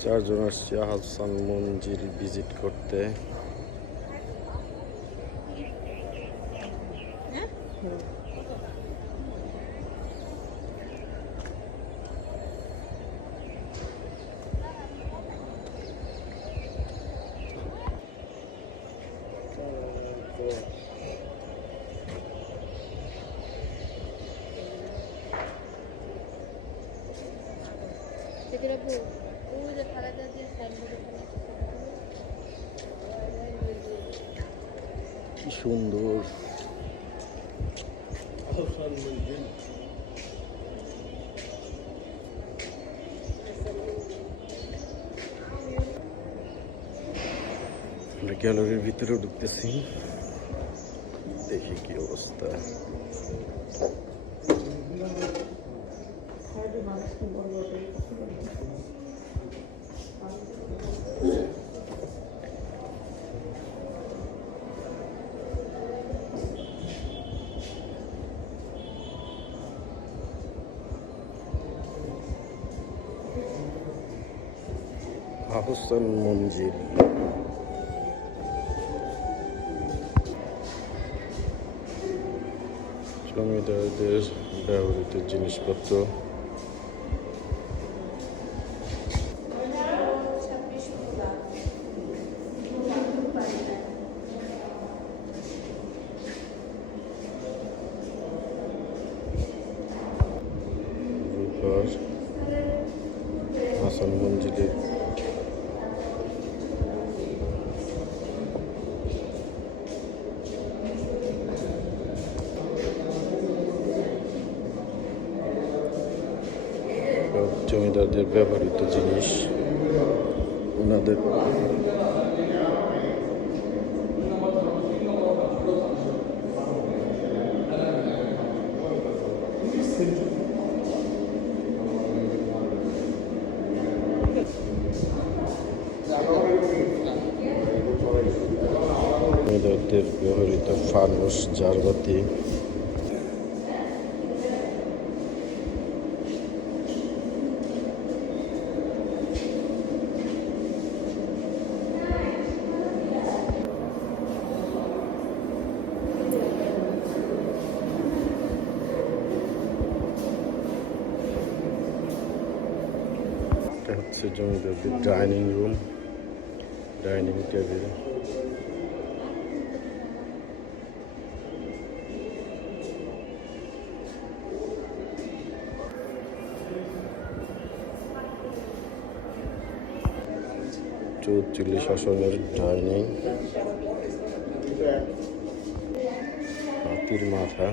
চারজন আসছি আহসান মঞ্জিল ভিজিট করতে। কি সুন্দর আমরা গ্যালারির ভিতরেও ঢুকতেছি, দেখি কি অবস্থা। আহসান মঞ্জিল জমিদারদের ব্যবহৃত জিনিসপত্র, আহসান মঞ্জিলের জমিদারদের ব্যবহৃত জিনিস, ওনাদের জমিদারদের ব্যবহৃত ফানুস, ঝাড়বাতি, হচ্ছে জমিদারদের ডাইনিং রুম, ডাইনিং টেবিল, চৌচল্লি শাসনের ডাইনিং, হাতির মাথা,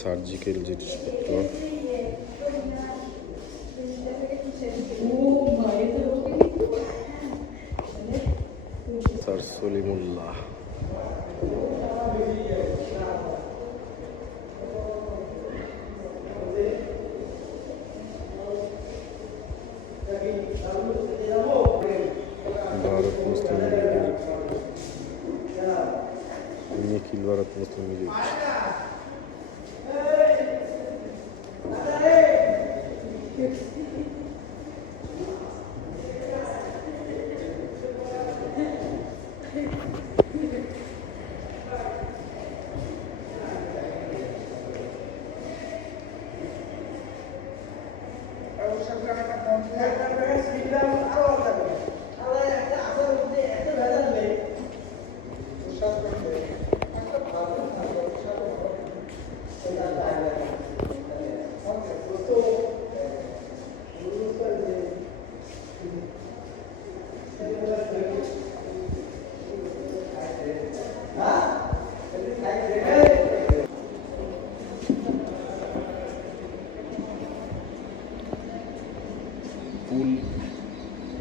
সার্জিক্যাল জিনিসপত্র, স্যার সলিমুল্লাহ, ভারত মুসলিম লীগের নিখিল ভারত মুসলিম লীগ,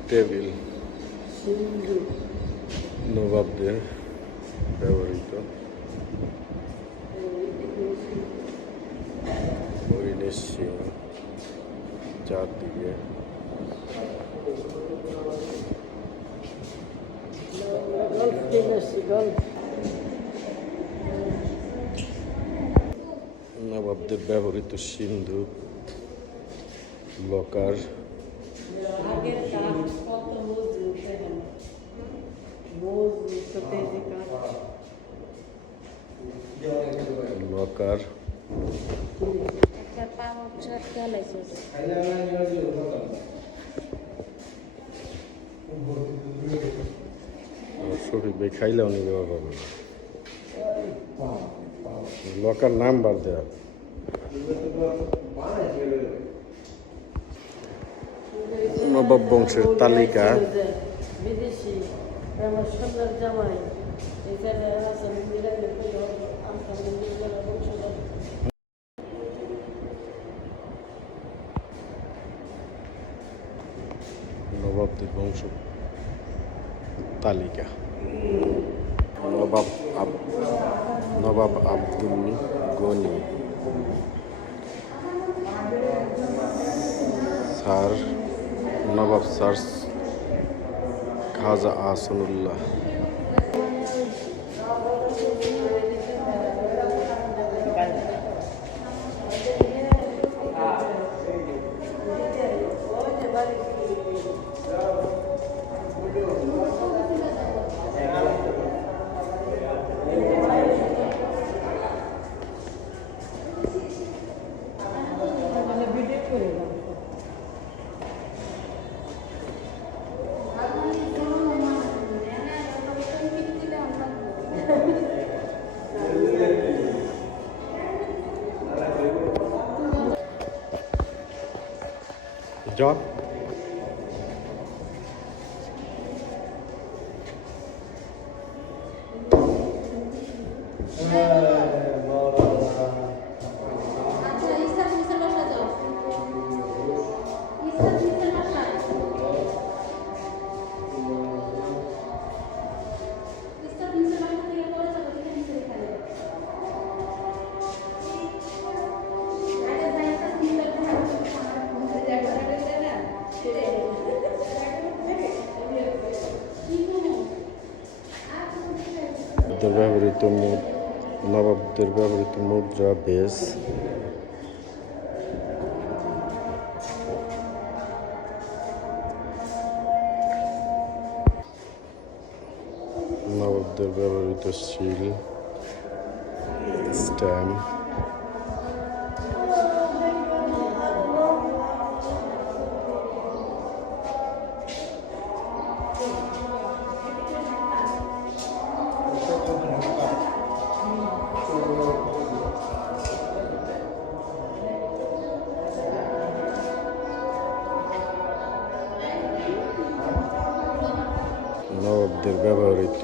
টেবিল নবাবদের ব্যবহৃত হরিণের সিং চারদিকে নবাবদের ব্যবহৃত সিন্ধু লকার লকার শরীর ভাই খাইলেও নিবে পাবে না লকার নাম্বার দেয়া নবাব বংশের তালিকা বিদেশি আমার সোনার জামাই এখানে আছে নবাবদের বংশ তালিকা নবাব আব্দুল গনি স্যার নবাব স্যার খাজা আহসানুল্লাহ John? নবাবদের ব্যবহৃত মুদ্রা বেশ নবাবদের ব্যবহৃত সিল স্ট্যাম্প নবাবদের ব্যবহৃত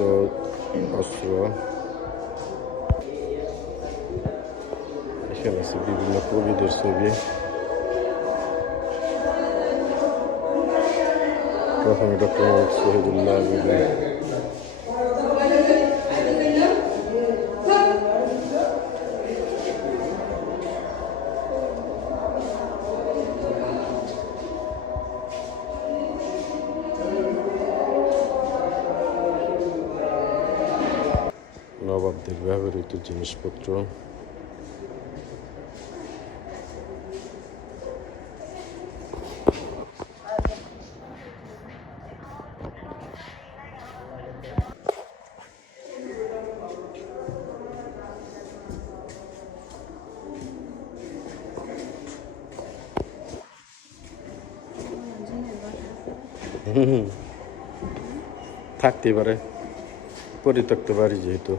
অস্ত্র এখানে আছে বিভিন্ন কবিদের ছবি প্রথমে ডক্টর মোহাম্মদ শহীদুল্লাহ নবাবদের ব্যবহৃত জিনিসপত্র থাকতে পারে পরিত্যক্ত বাড়ি যেহেতু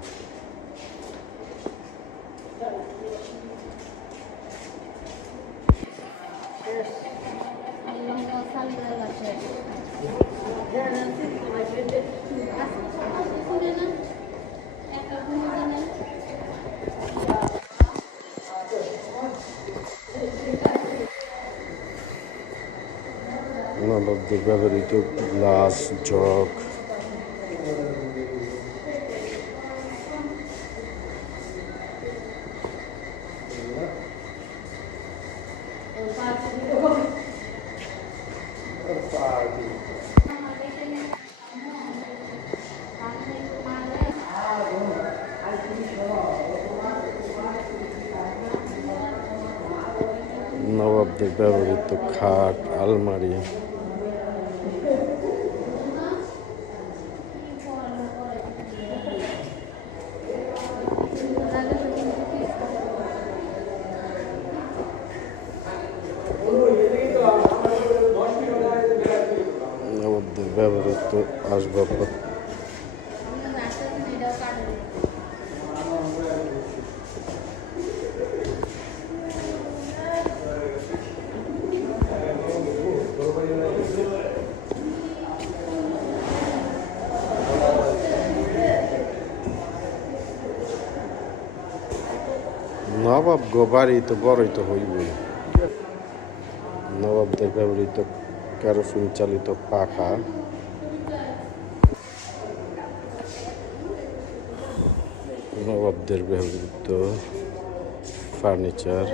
নবাবদের ব্যবহৃত গ্লাস, জগ, নবাবদের ব্যবহৃত খাট, আলমারি, নবাবদের ব্যবহৃত আসবাবপত্র, নবাব গো বাড়ি তো বড়ই তো হইবই। নবাবদের ব্যবহৃত কেরোসিন চালিত পাখা, নবাবদের ব্যবহৃত ফার্নিচার,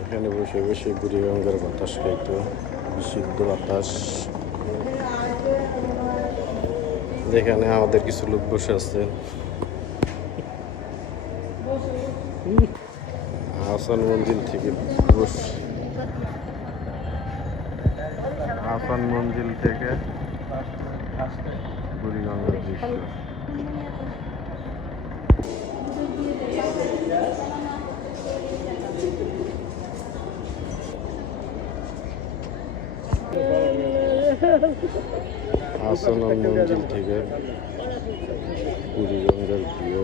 এখানে বসে বসে বুড়িগঙ্গার বাতাস খাইতো, বিশুদ্ধ বাতাস। যেখানে আমাদের কিছু লোক বসে আছে। আহসান মঞ্জিল থেকে আহসান মঞ্জিল থেকে বুড়িগঙ্গার দৃশ্য। আহসান মঞ্জিল থেকে বুড়িগঙ্গার ভিউ।